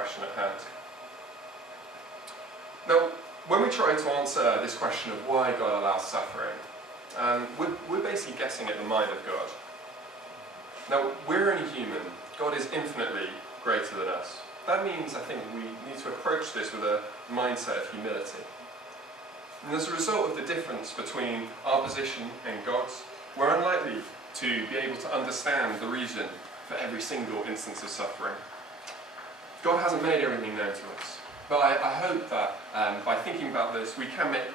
question at hand. Now, when we try to answer this question of why God allows suffering, we're basically guessing at the mind of God. Now, we're only human. God is infinitely greater than us. That means, I think, we need to approach this with a mindset of humility. And as a result of the difference between our position and God's, we're unlikely to be able to understand the reason for every single instance of suffering. God hasn't made everything known to us. But I hope that by thinking about this, we can make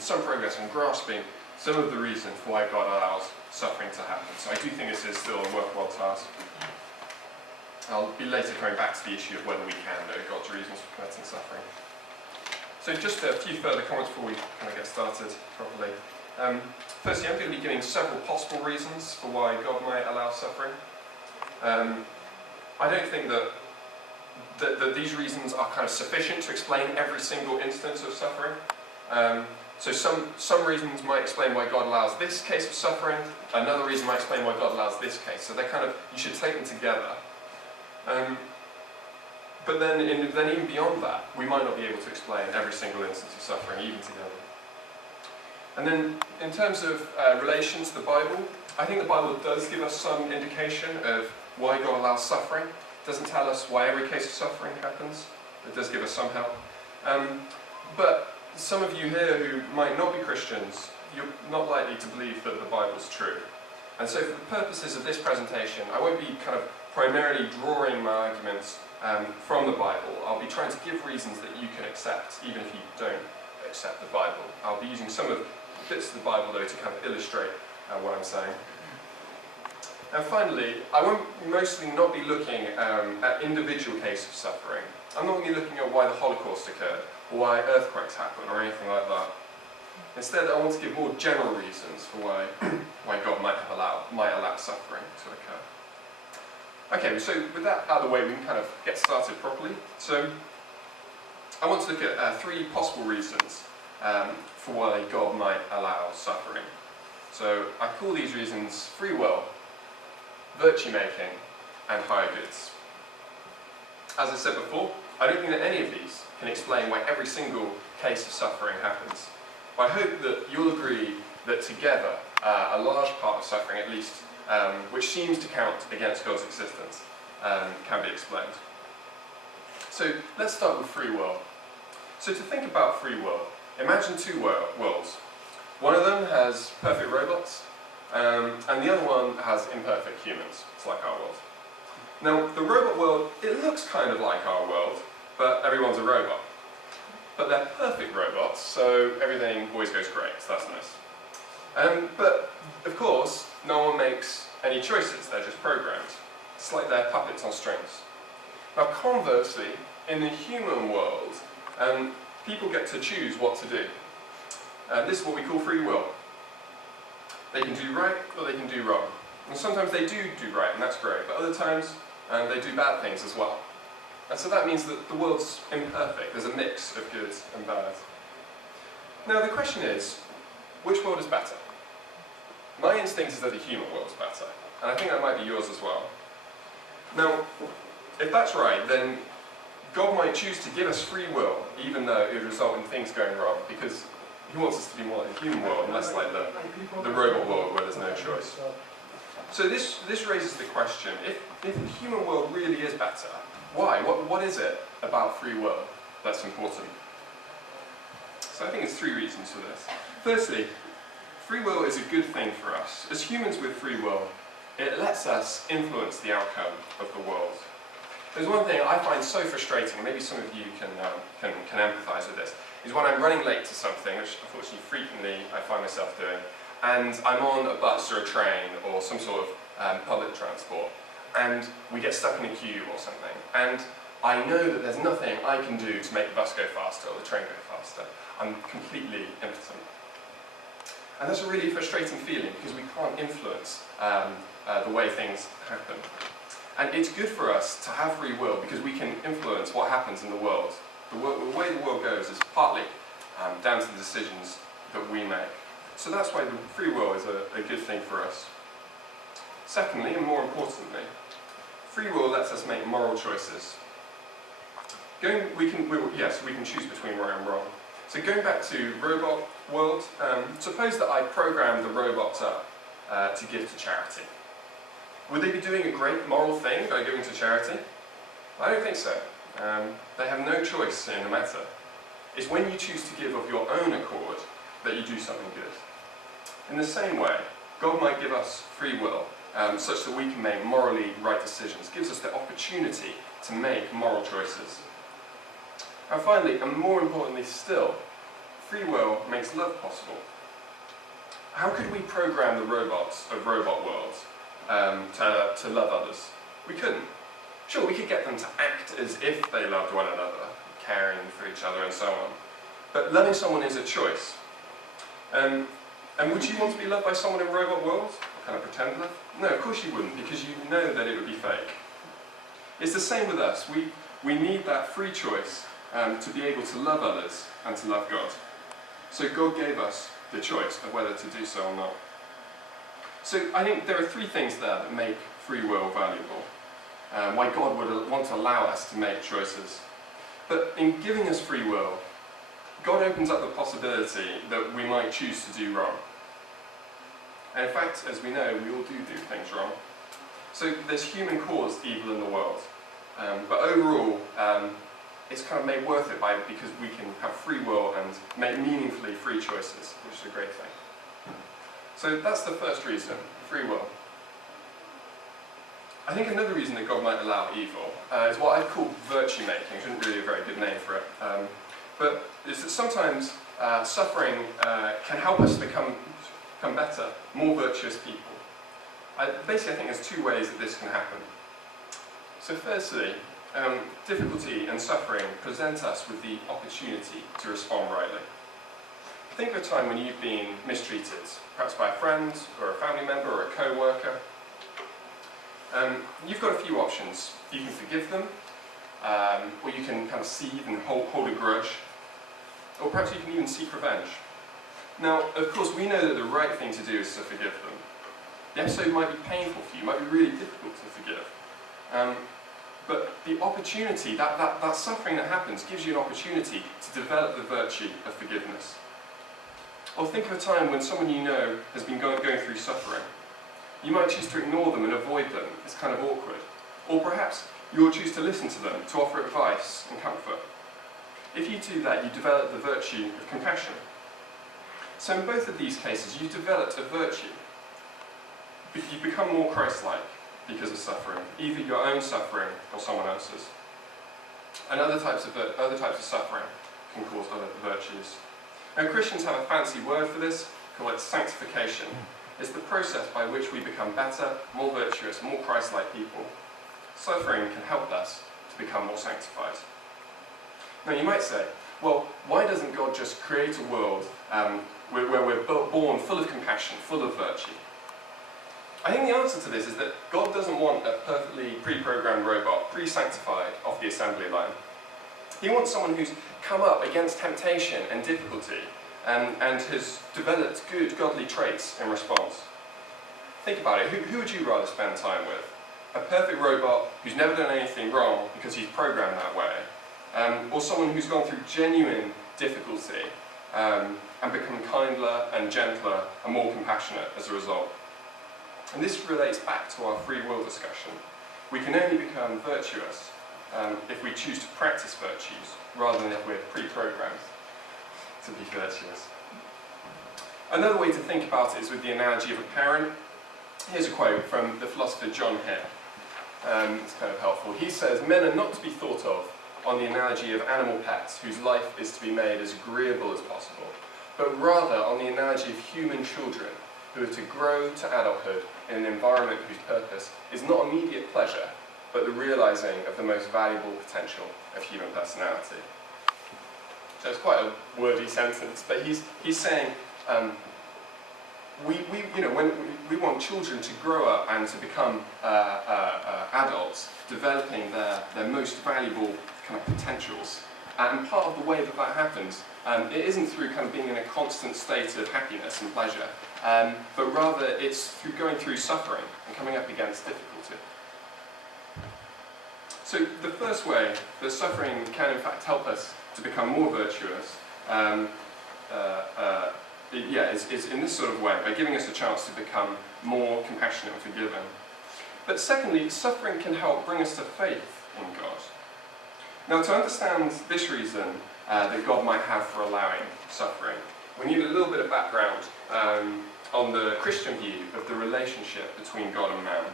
some progress in grasping some of the reasons for why God allows suffering to happen. So I do think this is still a worthwhile task. I'll be later coming back to the issue of whether we can know God's reasons for permitting suffering. So just a few further comments before we kind of get started properly. Firstly, I'm going to be giving several possible reasons for why God might allow suffering. I don't think that these reasons are kind of sufficient to explain every single instance of suffering. So some reasons might explain why God allows this case of suffering, another reason might explain why God allows this case. So they're kind of, you should take them together. But then even beyond that, we might not be able to explain every single instance of suffering, even together. And then in terms of relation to the Bible, I think the Bible does give us some indication of why God allows suffering. It doesn't tell us why every case of suffering happens. It does give us some help. But some of you here who might not be Christians, you're not likely to believe that the Bible is true. And so for the purposes of this presentation, I won't be kind of primarily drawing my arguments from the Bible. I'll be trying to give reasons that you can accept, even if you don't accept the Bible. I'll be using some of the bits of the Bible, though, to kind of illustrate what I'm saying. And finally, I won't mostly not be looking at individual cases of suffering. I'm not going to be looking at why the Holocaust occurred, or why earthquakes happen, or anything like that. Instead, I want to give more general reasons for why God might allow suffering to occur. Okay, so with that out of the way, we can kind of get started properly. So, I want to look at three possible reasons for why God might allow suffering. So, I call these reasons free will, virtue making, and higher goods. As I said before, I don't think that any of these can explain why every single case of suffering happens. But I hope that you'll agree that together, a large part of suffering at least, which seems to count against God's existence, can be explained. So let's start with free will. So to think about free will, imagine two worlds. One of them has perfect robots, and the other one has imperfect humans. It's like our world. Now, the robot world, it looks kind of like our world, but everyone's a robot. But they're perfect robots, so everything always goes great, so that's nice. But, of course, no one makes any choices, they're just programmed. It's like they're puppets on strings. Now, conversely, in the human world, people get to choose what to do. This is what we call free will. They can do right, or they can do wrong. And sometimes they do right, and that's great, but other times they do bad things as well. And so that means that the world's imperfect. There's a mix of good and bad. Now the question is, which world is better? My instinct is that the human world is better, and I think that might be yours as well. Now, if that's right, then God might choose to give us free will, even though it would result in things going wrong, because He wants us to be more like the human world, and less like the robot world where there's no choice. So this raises the question, if the human world really is better, why? What is it about free will that's important? So I think there's three reasons for this. Firstly, free will is a good thing for us. As humans with free will, it lets us influence the outcome of the world. There's one thing I find so frustrating, and maybe some of you can empathise with this, is when I'm running late to something, which unfortunately frequently I find myself doing, and I'm on a bus or a train or some sort of public transport, and we get stuck in a queue or something, and I know that there's nothing I can do to make the bus go faster or the train go faster. I'm completely impotent. And that's a really frustrating feeling because we can't influence the way things happen. And it's good for us to have free will because we can influence what happens in the world. The way the world goes is partly down to the decisions that we make. So that's why the free will is a good thing for us. Secondly, and more importantly, free will lets us make moral choices. we can choose between right and wrong. So going back to robot world, suppose that I programmed the robots up to give to charity. Would they be doing a great moral thing by giving to charity? I don't think so. They have no choice in the matter. It's when you choose to give of your own accord that you do something good. In the same way, God might give us free will, such that we can make morally right decisions, gives us the opportunity to make moral choices. And finally, and more importantly still, free will makes love possible. How could we program the robots of robot worlds to love others? We couldn't. Sure, we could get them to act as if they loved one another, caring for each other and so on. But loving someone is a choice. And would you want to be loved by someone in robot worlds? Kind of pretend love? No, of course you wouldn't, because you know that it would be fake. It's the same with us. We need that free choice to be able to love others and to love God. So God gave us the choice of whether to do so or not. So I think there are three things there that make free will valuable. Why God would want to allow us to make choices. But in giving us free will, God opens up the possibility that we might choose to do wrong. And in fact, as we know, we all do things wrong. So there's human-caused evil in the world. But overall, it's kind of made worth it because we can have free will and make meaningfully free choices, which is a great thing. So that's the first reason, free will. I think another reason that God might allow evil is what I've called virtue making. Which isn't really a very good name for it. But is that sometimes suffering can help us become better, more virtuous people. Basically, I think there's two ways that this can happen. So firstly, difficulty and suffering present us with the opportunity to respond rightly. Think of a time when you've been mistreated, perhaps by a friend, or a family member, or a co-worker. You've got a few options. You can forgive them, or you can kind of seethe and hold a grudge, or perhaps you can even seek revenge. Now, of course, we know that the right thing to do is to forgive them. The episode might be painful for you, might be really difficult to forgive. But the opportunity, that suffering that happens, gives you an opportunity to develop the virtue of forgiveness. Or think of a time when someone you know has been going through suffering. You might choose to ignore them and avoid them. It's kind of awkward. Or perhaps you'll choose to listen to them, to offer advice and comfort. If you do that, you develop the virtue of compassion. So in both of these cases, you've developed a virtue. You become more Christ-like because of suffering, either your own suffering or someone else's. And other types of suffering can cause other virtues. Now, Christians have a fancy word for this, called it sanctification. It's the process by which we become better, more virtuous, more Christ-like people. Suffering can help us to become more sanctified. Now, you might say, well, why doesn't God just create a world where we're born full of compassion, full of virtue? I think the answer to this is that God doesn't want a perfectly pre-programmed robot, pre-sanctified off the assembly line. He wants someone who's come up against temptation and difficulty and has developed good godly traits in response. Think about it. Who would you rather spend time with? A perfect robot who's never done anything wrong because he's programmed that way? Or someone who's gone through genuine difficulty and become kinder and gentler and more compassionate as a result? And this relates back to our free will discussion. We can only become virtuous if we choose to practice virtues, rather than if we're pre-programmed to be virtuous. Another way to think about it is with the analogy of a parent. Here's a quote from the philosopher John Hill. It's kind of helpful. He says, "Men are not to be thought of on the analogy of animal pets whose life is to be made as agreeable as possible, but rather on the analogy of human children who are to grow to adulthood in an environment whose purpose is not immediate pleasure, but the realizing of the most valuable potential of human personality." So it's quite a wordy sentence, but he's saying we want children to grow up and to become adults, developing their most valuable kind of potentials. And part of the way that happens, it isn't through kind of being in a constant state of happiness and pleasure, but rather it's through going through suffering and coming up against difficulty. So the first way that suffering can in fact help us to become more virtuous is in this sort of way, by giving us a chance to become more compassionate and forgiving. But secondly, suffering can help bring us to faith in God. Now, to understand this reason that God might have for allowing suffering, we need a little bit of background on the Christian view of the relationship between God and man.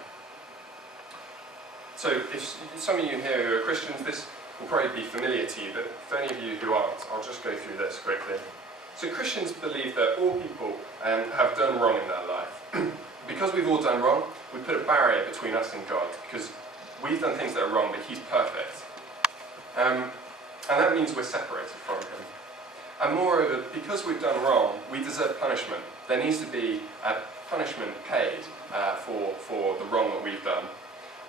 So if some of you here who are Christians, this will probably be familiar to you, but for any of you who aren't, I'll just go through this quickly. So Christians believe that all people have done wrong in their life. Because we've all done wrong, we put a barrier between us and God, because we've done things that are wrong, but He's perfect. And that means we're separated from Him. And moreover, because we've done wrong, we deserve punishment. There needs to be a punishment paid for the wrong that we've done.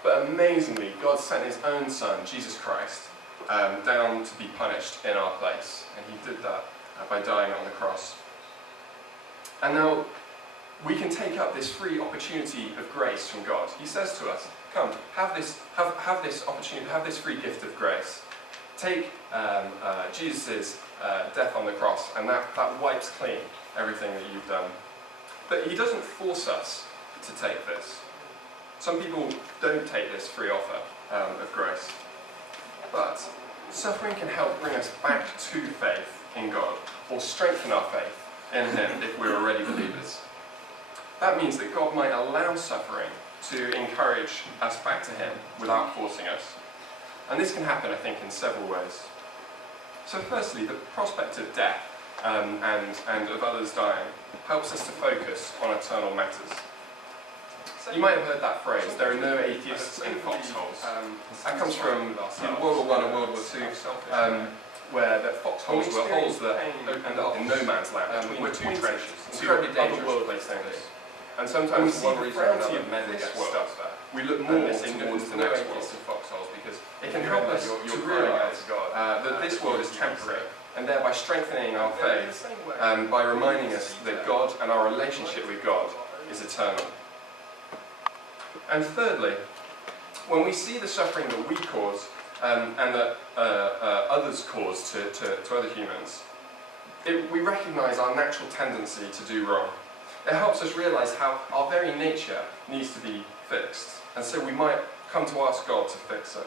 But amazingly, God sent His own Son, Jesus Christ, down to be punished in our place. And He did that by dying on the cross. And now we can take up this free opportunity of grace from God. He says to us, come, have this opportunity, have this free gift of grace. Take Jesus' death on the cross, and that wipes clean everything that you've done. But He doesn't force us to take this. Some people don't take this free offer of grace. But suffering can help bring us back to faith in God, or strengthen our faith in Him if we're already believers. That means that God might allow suffering to encourage us back to Him without forcing us. And this can happen, I think, in several ways. So firstly, the prospect of death and of others dying helps us to focus on eternal matters. You might have heard that phrase, there are no atheists in foxholes. That comes from World War I and World War II, where the foxholes were holes that opened up in no man's land between two trenches. Incredibly dangerous place things. And sometimes for one reason or another, men get stuck there. We look more towards the next world of foxholes because it can help us to realise that this world is temporary, and thereby strengthening our faith by reminding us that God and our relationship with God is eternal. And thirdly, when we see the suffering that we cause and that others cause to other humans, we recognise our natural tendency to do wrong. It helps us realise how our very nature needs to be fixed, and so we might come to ask God to fix it.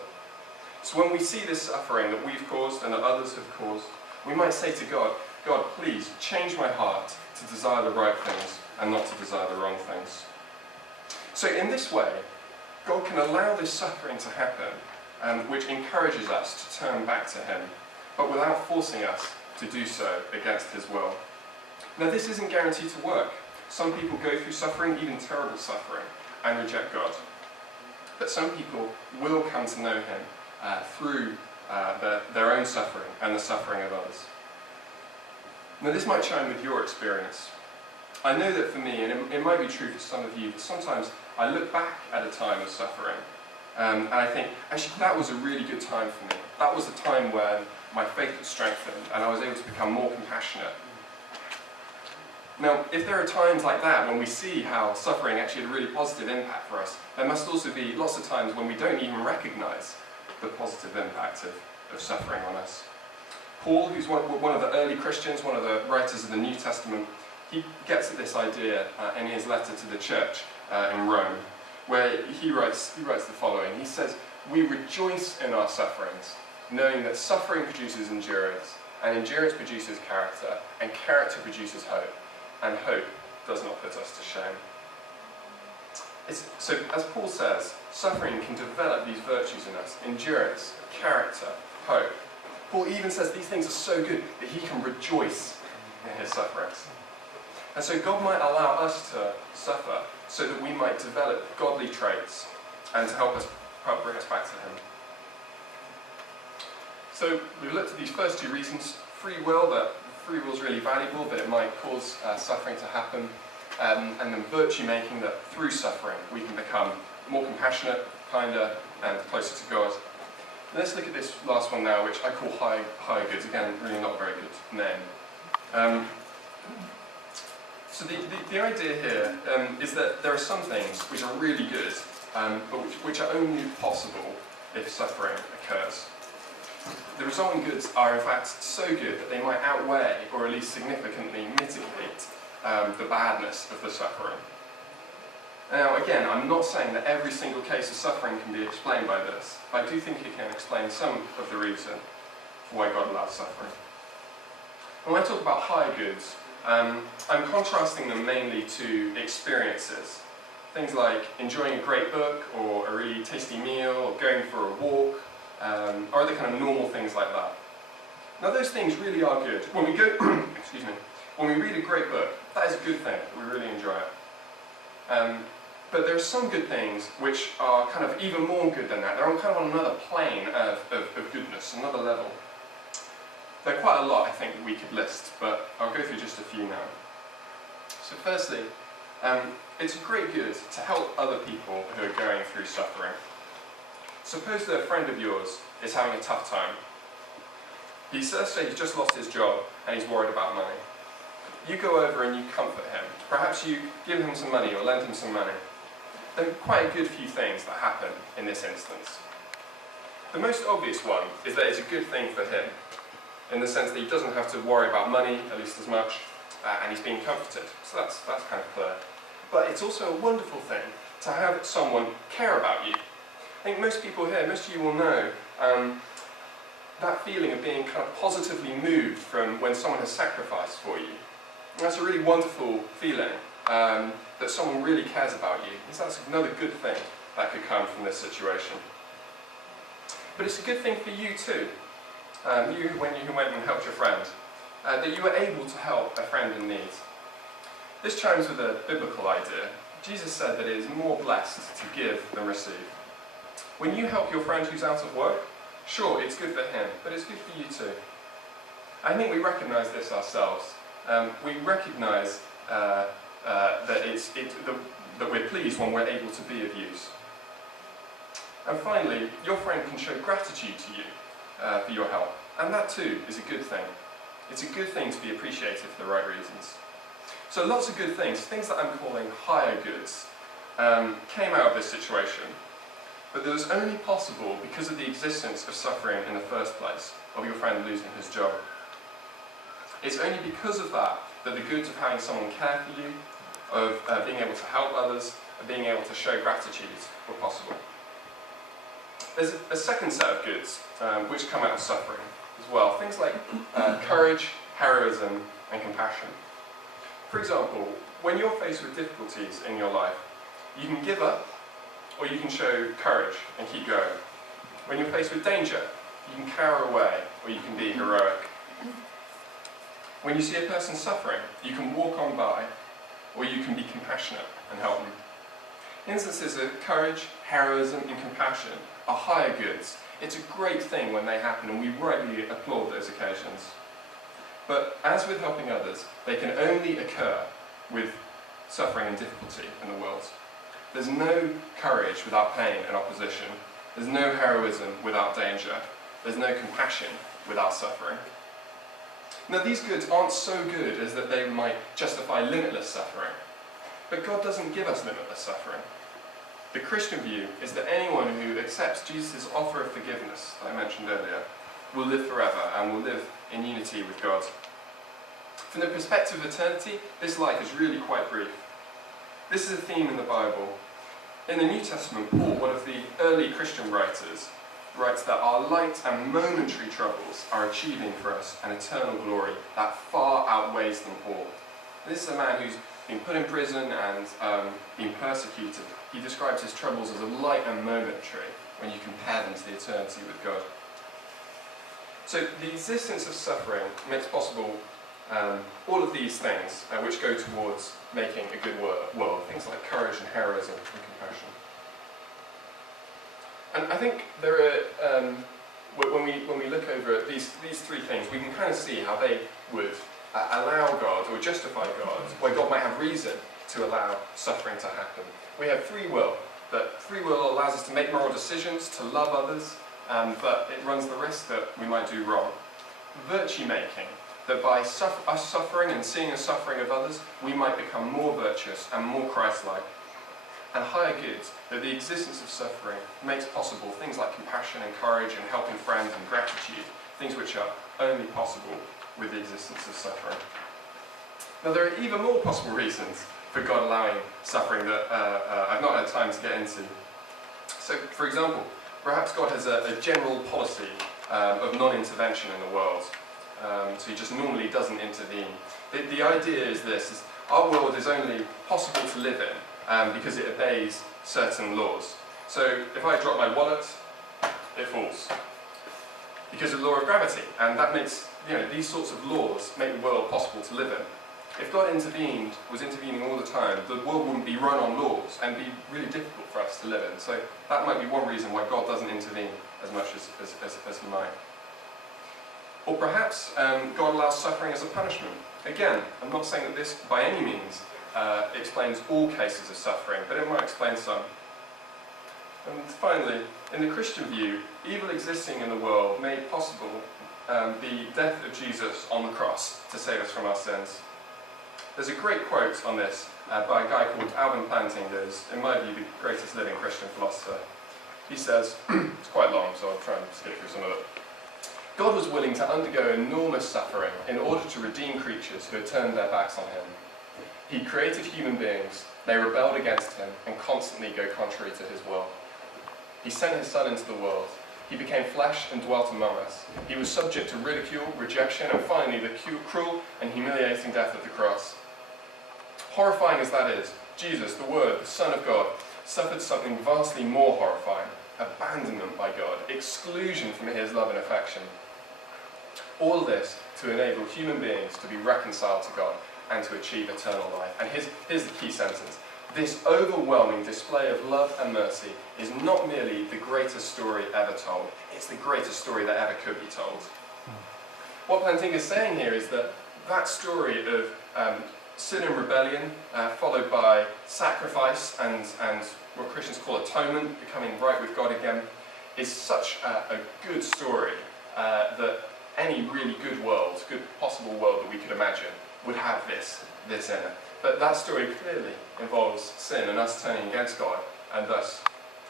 So when we see this suffering that we've caused and that others have caused, we might say to God, God, please change my heart to desire the right things and not to desire the wrong things. So in this way, God can allow this suffering to happen, which encourages us to turn back to Him, but without forcing us to do so against His will. Now this isn't guaranteed to work. Some people go through suffering, even terrible suffering, and reject God. But some people will come to know Him through their own suffering and the suffering of others. Now this might chime with your experience. I know that for me, and it might be true for some of you, that sometimes I look back at a time of suffering and I think, actually that was a really good time for me. That was a time when my faith was strengthened and I was able to become more compassionate. Now, if there are times like that when we see how suffering actually had a really positive impact for us, there must also be lots of times when we don't even recognise the positive impact of suffering on us. Paul, who's one of the early Christians, one of the writers of the New Testament, he gets at this idea in his letter to the church in Rome, where he writes the following. He says, "We rejoice in our sufferings, knowing that suffering produces endurance, and endurance produces character, and character produces hope, and hope does not put us to shame." So, as Paul says, suffering can develop these virtues in us: endurance, character, hope. Paul even says these things are so good that he can rejoice in his sufferings. And so God might allow us to suffer so that we might develop godly traits and to help bring us back to Him. So we've looked at these first two reasons: free will, that free will is really valuable, but it might cause suffering to happen, and then virtue making, that through suffering we can become more compassionate, kinder, and closer to God. Let's look at this last one now, which I call higher goods. Again, really not a very good name. So the idea here is that there are some things which are really good, but which are only possible if suffering occurs. The resulting goods are in fact so good that they might outweigh, or at least significantly mitigate, the badness of the suffering. Now again, I'm not saying that every single case of suffering can be explained by this, but I do think it can explain some of the reason for why God allows suffering. When I talk about higher goods, I'm contrasting them mainly to experiences. Things like enjoying a great book, or a really tasty meal, or going for a walk, or other kind of normal things like that. Now those things really are good. When we go, excuse me, when we read a great book, that is a good thing, we really enjoy it. But there are some good things which are kind of even more good than that. They're on kind of on another plane of goodness, another level. There are quite a lot, I think, that we could list, but I'll go through just a few now. So firstly, it's a great good to help other people who are going through suffering. Suppose that a friend of yours is having a tough time. He's just lost his job and he's worried about money. You go over and you comfort him. Perhaps you give him some money or lend him some money. There are quite a good few things that happen in this instance. The most obvious one is that it's a good thing for him, in the sense that he doesn't have to worry about money, at least as much, and he's being comforted. So that's kind of clear. But it's also a wonderful thing to have someone care about you. I think most people here, most of you will know that feeling of being kind of positively moved from when someone has sacrificed for you. And that's a really wonderful feeling, that someone really cares about you. So that's another good thing that could come from this situation. But it's a good thing for you too. When you went and helped your friend, that you were able to help a friend in need. This chimes with a biblical idea. Jesus said that it is more blessed to give than receive. When you help your friend who's out of work, sure, it's good for him, but it's good for you too. I think we recognise this ourselves. We recognise that we're pleased when we're able to be of use. And finally, your friend can show gratitude to you for your help, and that too is a good thing. It's a good thing to be appreciated for the right reasons. So lots of good things that I'm calling higher goods, came out of this situation, but that was only possible because of the existence of suffering in the first place, of your friend losing his job. It's only because of that the goods of having someone care for you, of being able to help others, of being able to show gratitude were possible. There's a second set of goods which come out of suffering as well. Things like courage, heroism, and compassion. For example, when you're faced with difficulties in your life, you can give up, or you can show courage and keep going. When you're faced with danger, you can cower away, or you can be heroic. When you see a person suffering, you can walk on by, or you can be compassionate and help them. Instances of courage, heroism, and compassion are higher goods. It's a great thing when they happen, and we rightly applaud those occasions. But as with helping others, they can only occur with suffering and difficulty in the world. There's no courage without pain and opposition. There's no heroism without danger. There's no compassion without suffering. Now, these goods aren't so good as that they might justify limitless suffering. But God doesn't give us limitless suffering. The Christian view is that anyone who accepts Jesus' offer of forgiveness, that I mentioned earlier, will live forever and will live in unity with God. From the perspective of eternity, this life is really quite brief. This is a theme in the Bible. In the New Testament, Paul, one of the early Christian writers, writes that our light and momentary troubles are achieving for us an eternal glory that far outweighs them all. This is a man who's been put in prison and been persecuted. He describes his troubles as a light and momentary when you compare them to the eternity with God. So the existence of suffering makes possible all of these things which go towards making a good world, things like courage and heroism and compassion. And I think there are, when we look over these three things, we can kind of see how they would allow God, or justify God, where God might have reason to allow suffering to happen. We have free will, that free will allows us to make moral decisions, to love others, but it runs the risk that we might do wrong. Virtue making, that by us suffering and seeing the suffering of others, we might become more virtuous and more Christ-like. and higher goods, that the existence of suffering makes possible things like compassion and courage and helping friends and gratitude, things which are only possible with the existence of suffering. Now, there are even more possible reasons for God allowing suffering that I've not had time to get into. So, for example, perhaps God has a general policy of non-intervention in the world. So he just normally doesn't intervene. The idea is this, is our world is only possible to live in because it obeys certain laws. So if I drop my wallet, it falls. Because of the law of gravity. And that makes, these sorts of laws make the world possible to live in. If God was intervening all the time, the world wouldn't be run on laws and be really difficult for us to live in. So that might be one reason why God doesn't intervene as much as he might. Or perhaps God allows suffering as a punishment. Again, I'm not saying that this by any means explains all cases of suffering, but it might explain some. And finally, in the Christian view, evil existing in the world made possible the death of Jesus on the cross to save us from our sins. There's a great quote on this by a guy called Alvin Plantinga, who is, in my view, the greatest living Christian philosopher. He says, it's quite long, so I'll try and skip through some of it. God was willing to undergo enormous suffering in order to redeem creatures who had turned their backs on him. He created human beings, they rebelled against him, and constantly go contrary to his will. He sent his Son into the world. He became flesh and dwelt among us. He was subject to ridicule, rejection, and finally the cruel and humiliating death of the cross. Horrifying as that is, Jesus, the Word, the Son of God, suffered something vastly more horrifying: abandonment by God, exclusion from his love and affection. All this to enable human beings to be reconciled to God and to achieve eternal life. And here's the key sentence. This overwhelming display of love and mercy is not merely the greatest story ever told, it's the greatest story that ever could be told. What Plantinga is saying here is that story of sin and rebellion, followed by sacrifice and what Christians call atonement, becoming right with God again, is such a good story that any really good possible world that we could imagine would have this in it. But that story clearly involves sin and us turning against God and thus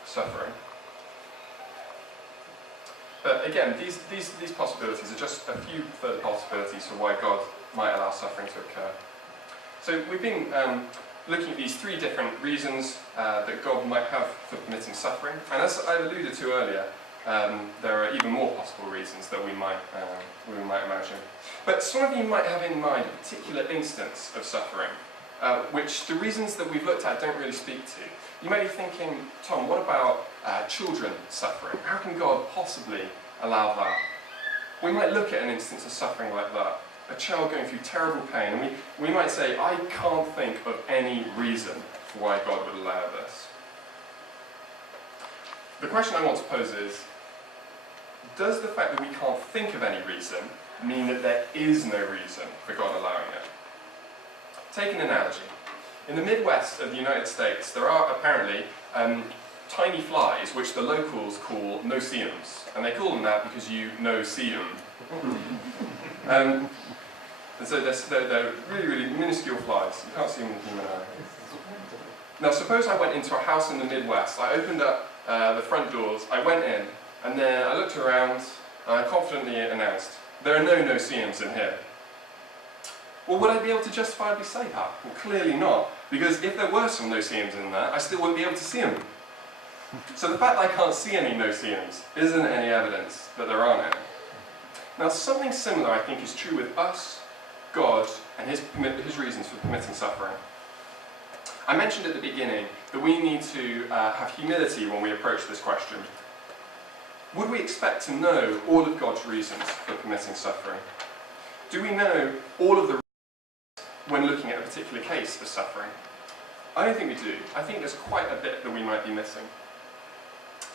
suffering. But again, these possibilities are just a few further possibilities for why God might allow suffering to occur. So we've been looking at these three different reasons that God might have for permitting suffering. And as I alluded to earlier, there are even more possible reasons that we might imagine. But some of you might have in mind a particular instance of suffering, which the reasons that we've looked at don't really speak to. You may be thinking, Tom, what about children suffering? How can God possibly allow that? We might look at an instance of suffering like that, a child going through terrible pain, and we might say, I can't think of any reason for why God would allow this. The question I want to pose is, does the fact that we can't think of any reason mean that there is no reason for God allowing it? Take an analogy. In the Midwest of the United States, there are apparently tiny flies which the locals call no-see-ums. And they call them that because you no-see them. And so they're really, really minuscule flies. You can't see them with the human eye. Now suppose I went into a house in the Midwest. I opened up the front doors, I went in, and then I looked around, and I confidently announced, there are no no-see-ums in here. Well, would I be able to justifiably say that? Well, clearly not, because if there were some no-see-ums in there, I still wouldn't be able to see them. So the fact that I can't see any no-see-ums isn't any evidence that there aren't any. Now, something similar, I think, is true with us, God, and his reasons for permitting suffering. I mentioned at the beginning that we need to have humility when we approach this question. Would we expect to know all of God's reasons for permitting suffering? Do we know all of the reasons when looking at a particular case of suffering? I don't think we do. I think there's quite a bit that we might be missing.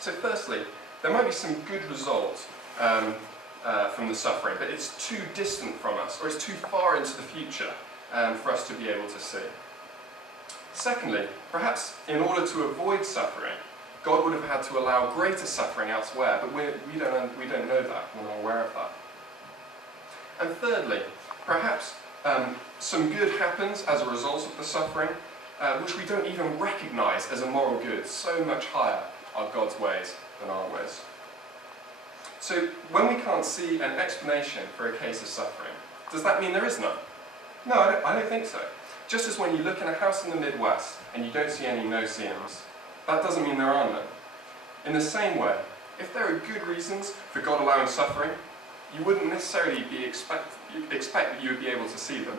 So firstly, there might be some good results from the suffering, but it's too distant from us, or it's too far into the future for us to be able to see. Secondly, perhaps in order to avoid suffering, God would have had to allow greater suffering elsewhere, but we don't know that, we're not aware of that. And thirdly, perhaps some good happens as a result of the suffering, which we don't even recognise as a moral good. So much higher are God's ways than our ways. So when we can't see an explanation for a case of suffering, does that mean there is none? No, I don't think so. Just as when you look in a house in the Midwest and you don't see any no-seeums, that doesn't mean there are none. In the same way, if there are good reasons for God allowing suffering, you wouldn't necessarily expect that you would be able to see them.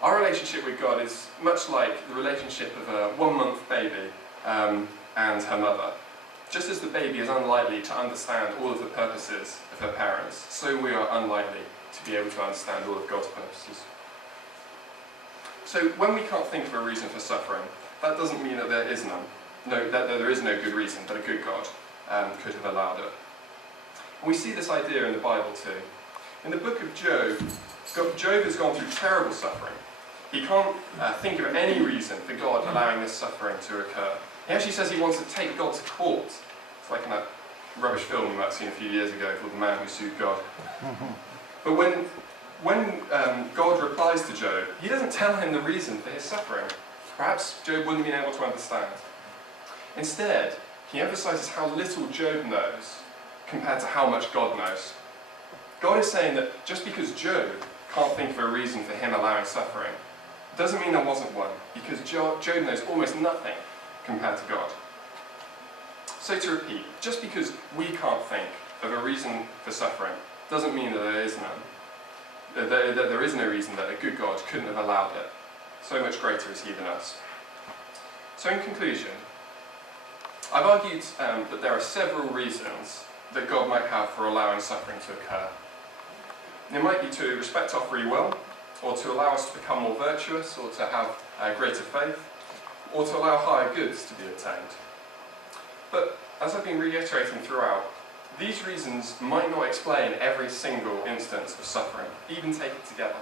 Our relationship with God is much like the relationship of a 1-month baby and her mother. Just as the baby is unlikely to understand all of the purposes of her parents, so we are unlikely to be able to understand all of God's purposes. So when we can't think of a reason for suffering, that doesn't mean that there is none. No, that there is no good reason that a good God could have allowed it. And we see this idea in the Bible too. In the book of Job, Job has gone through terrible suffering. He can't think of any reason for God allowing this suffering to occur. He actually says he wants to take God to court. It's like in that rubbish film you might have seen a few years ago called The Man Who Sued God. But when God replies to Job, he doesn't tell him the reason for his suffering. Perhaps Job wouldn't have been able to understand. Instead, he emphasises how little Job knows compared to how much God knows. God is saying that just because Job can't think of a reason for him allowing suffering, doesn't mean there wasn't one, because Job knows almost nothing compared to God. So to repeat, just because we can't think of a reason for suffering, doesn't mean that there is none. That there is no reason that a good God couldn't have allowed it. So much greater is he than us. So in conclusion, I've argued that there are several reasons that God might have for allowing suffering to occur. It might be to respect our free will, or to allow us to become more virtuous, or to have greater faith, or to allow higher goods to be obtained. But as I've been reiterating throughout, these reasons might not explain every single instance of suffering, even taken together.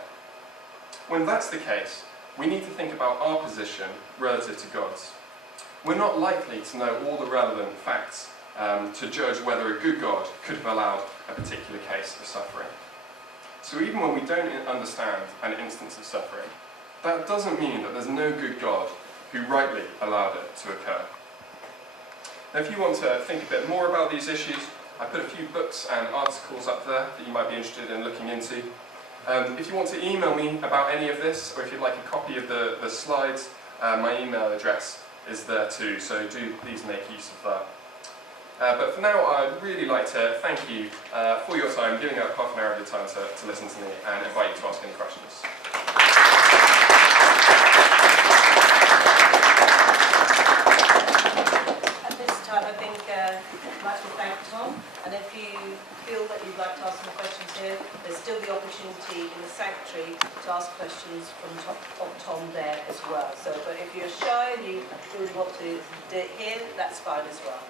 When that's the case, we need to think about our position relative to God's. We're not likely to know all the relevant facts to judge whether a good God could have allowed a particular case of suffering. So even when we don't understand an instance of suffering, that doesn't mean that there's no good God who rightly allowed it to occur. Now, if you want to think a bit more about these issues, I put a few books and articles up there that you might be interested in looking into. If you want to email me about any of this, or if you'd like a copy of the slides, my email address is there too, so do please make use of that. But for now, I'd really like to thank you for your time, giving up half an hour of your time to listen to me, and invite you to ask any questions. At this time, I think I'd like to thank Tom, and if you feel that you'd like to ask some questions here, there's still the opportunity in the sanctuary to ask questions from Tom there as well. So, but if you're shy and you really want to do it here, that's fine as well.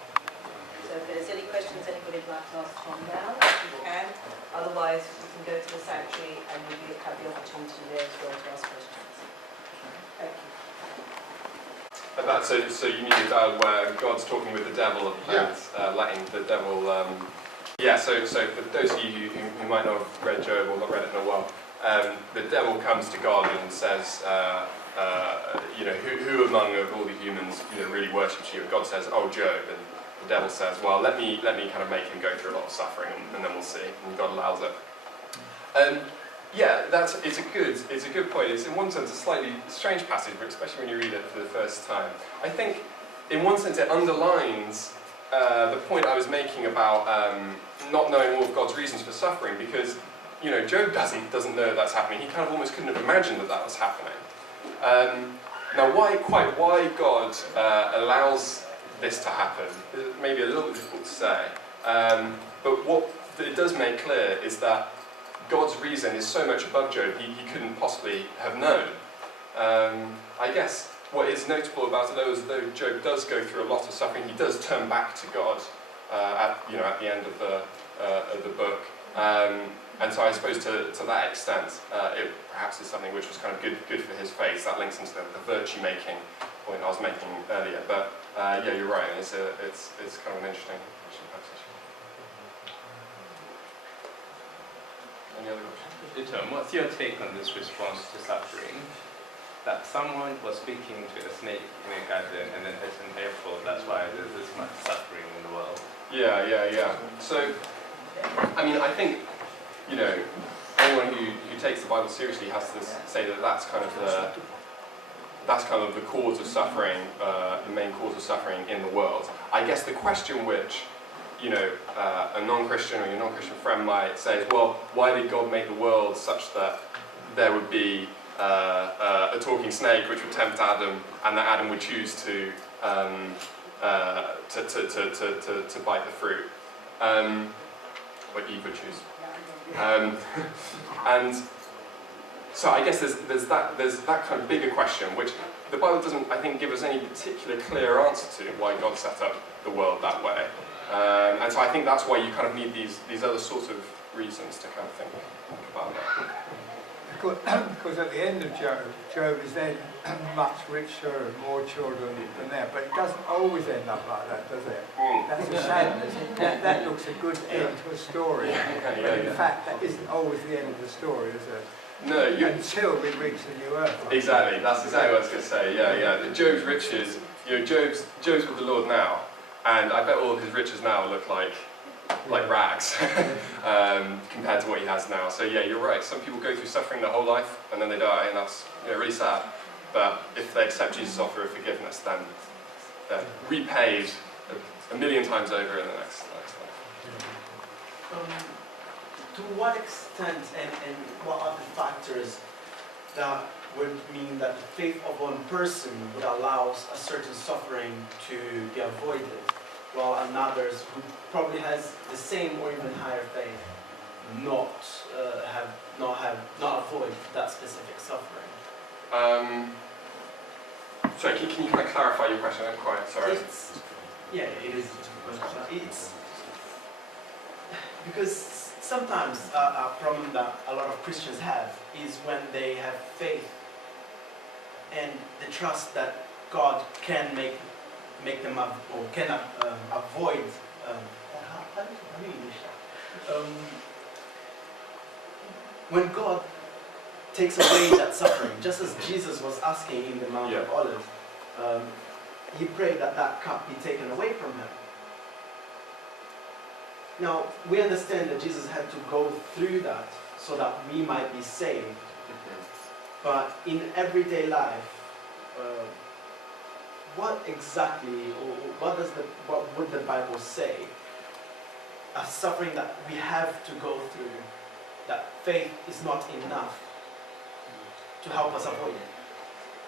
So if there's any questions anybody would like to ask Tom now, you can. Otherwise, you can go to the sanctuary and you'll have the opportunity there as well to ask questions. Thank you. And that, so you need a dialogue where God's talking with the devil and letting the devil... So for those of you who might not have read Job or not read it in a while, the devil comes to God and says, who among all the humans really worships you? And God says, oh, Job. And the devil says, well, let me kind of make him go through a lot of suffering, and then we'll see. And God allows it. It's a good point. It's in one sense a slightly strange passage, but especially when you read it for the first time. I think, in one sense, it underlines the point I was making about not knowing all of God's reasons for suffering, because Job doesn't know that's happening. He kind of almost couldn't have imagined that was happening. Now, why God allows this to happen, maybe a little bit difficult to say, but what it does make clear is that God's reason is so much above Job, he couldn't possibly have known. I guess what is notable about it, though, is though Job does go through a lot of suffering, he does turn back to God at the end of the book. And so I suppose to that extent, it perhaps is something which was kind of good for his faith. That links into the virtue-making point I was making earlier. But you're right. It's kind of an interesting proposition. Any other questions? Tom, what's your take on this response to suffering? that someone was speaking to a snake in a garden and then it's an airport. That's why there's this much suffering in the world. Yeah. So, I mean, I think, you know, anyone who takes the Bible seriously has to say that that's kind of the cause of suffering, the main cause of suffering in the world. I guess the question which, you know, a non-Christian or your non-Christian friend might say is, well, why did God make the world such that there would be a talking snake which would tempt Adam, and that Adam would choose to bite the fruit, or Eve would choose. And so I guess there's that kind of bigger question, which the Bible doesn't, I think, give us any particular clear answer to why God set up the world that way. And so I think that's why you kind of need these other sorts of reasons to kind of think about that. Because at the end of Job is then much richer and more children than there, but it doesn't always end up like that, does it? That's a sadness. That looks a good end to a story, but in fact that isn't always the end of the story, is it? No, until we reach the new earth. Exactly, that's exactly what I was going to say. Yeah. Job's riches, you know, Job's with the Lord now, and I bet all of his riches now look like rags compared to what he has now. So yeah, you're right. Some people go through suffering their whole life and then they die, and that's, you know, really sad. But if they accept Jesus' offer of forgiveness, then they're repaid a million times over in the next life. To what extent and what are the factors that would mean that the faith of one person would allow a certain suffering to be avoided, while another's who probably has the same or even higher faith not avoid that specific suffering? Sorry, can you kind of clarify your question? I'm quite sorry. It is. It's because sometimes a problem that a lot of Christians have is when they have faith and they trust that God can make them avoid. When God takes away that suffering, just as Jesus was asking in the Mount of Olives, he prayed that that cup be taken away from him. Now, we understand that Jesus had to go through that so that we might be saved. But in everyday life, what exactly, or what would the Bible say? A suffering that we have to go through, that faith is not enough to help us avoid it.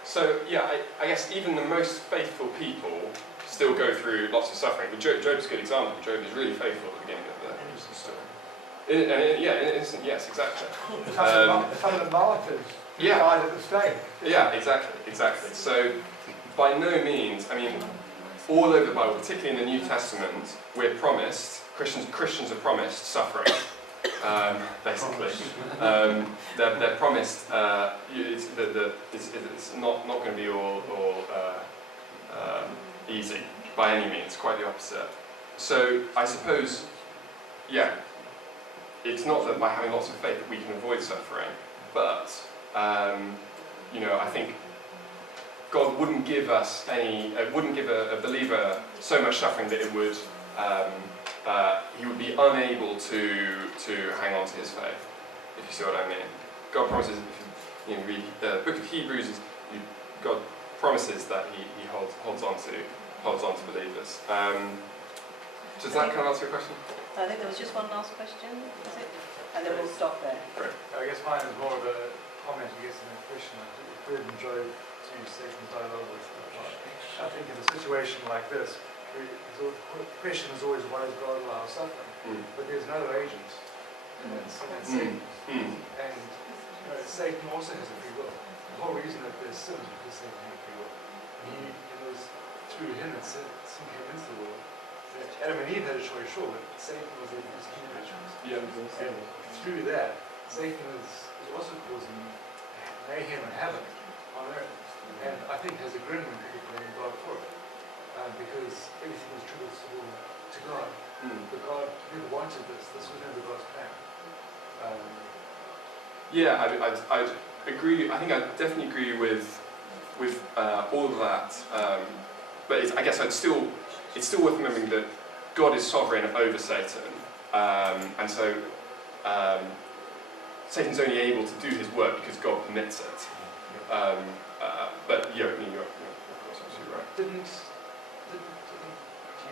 So yeah, I guess even the most faithful people still go through lots of suffering. But Job's a good example. Job is really faithful at the beginning of the story. Yes, exactly. Some of the martyrs died at the stake. Yeah, exactly. So by no means, I mean, all over the Bible, particularly in the New Testament, we're promised, Christians are promised suffering, basically. They're promised, it's not going to be all easy by any means, quite the opposite. So I suppose, yeah, it's not that by having lots of faith that we can avoid suffering, but you know, I think God wouldn't give us wouldn't give a believer so much suffering that it would he would be unable to hang on to his faith, if you see what I mean. God promises, if you read the book of Hebrews, God promises that he holds on to believers. Does that kind of answer your question? I think there was just one last question, was it? And then we'll stop there. Great. I guess mine is more of a comment against an Christian. I really enjoyed Satan's dialogue with God. I think in a situation like this, the question is always, why does God allow suffering? But there's another agent, and it's Satan. And Satan also has a free will. The whole reason that there's sin is because Satan has free will. And it was through him that sin came into the world. Adam and Eve had a choice, sure, but Satan was the king of choice. Yeah. And through that, Satan is also causing mayhem in heaven on earth. And I think has a grin when people blame God for it. Because everything was attributable to God. But God never wanted this. This was never God's plan. Yeah, I'd agree. I think I definitely agree with with all of that, but I guess it's still worth remembering that God is sovereign over Satan, and so Satan's only able to do his work because God permits it. But you're of course absolutely right. Didn't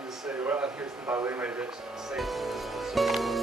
Jesus say, well, I think it's in the Bible anyway, that Satan is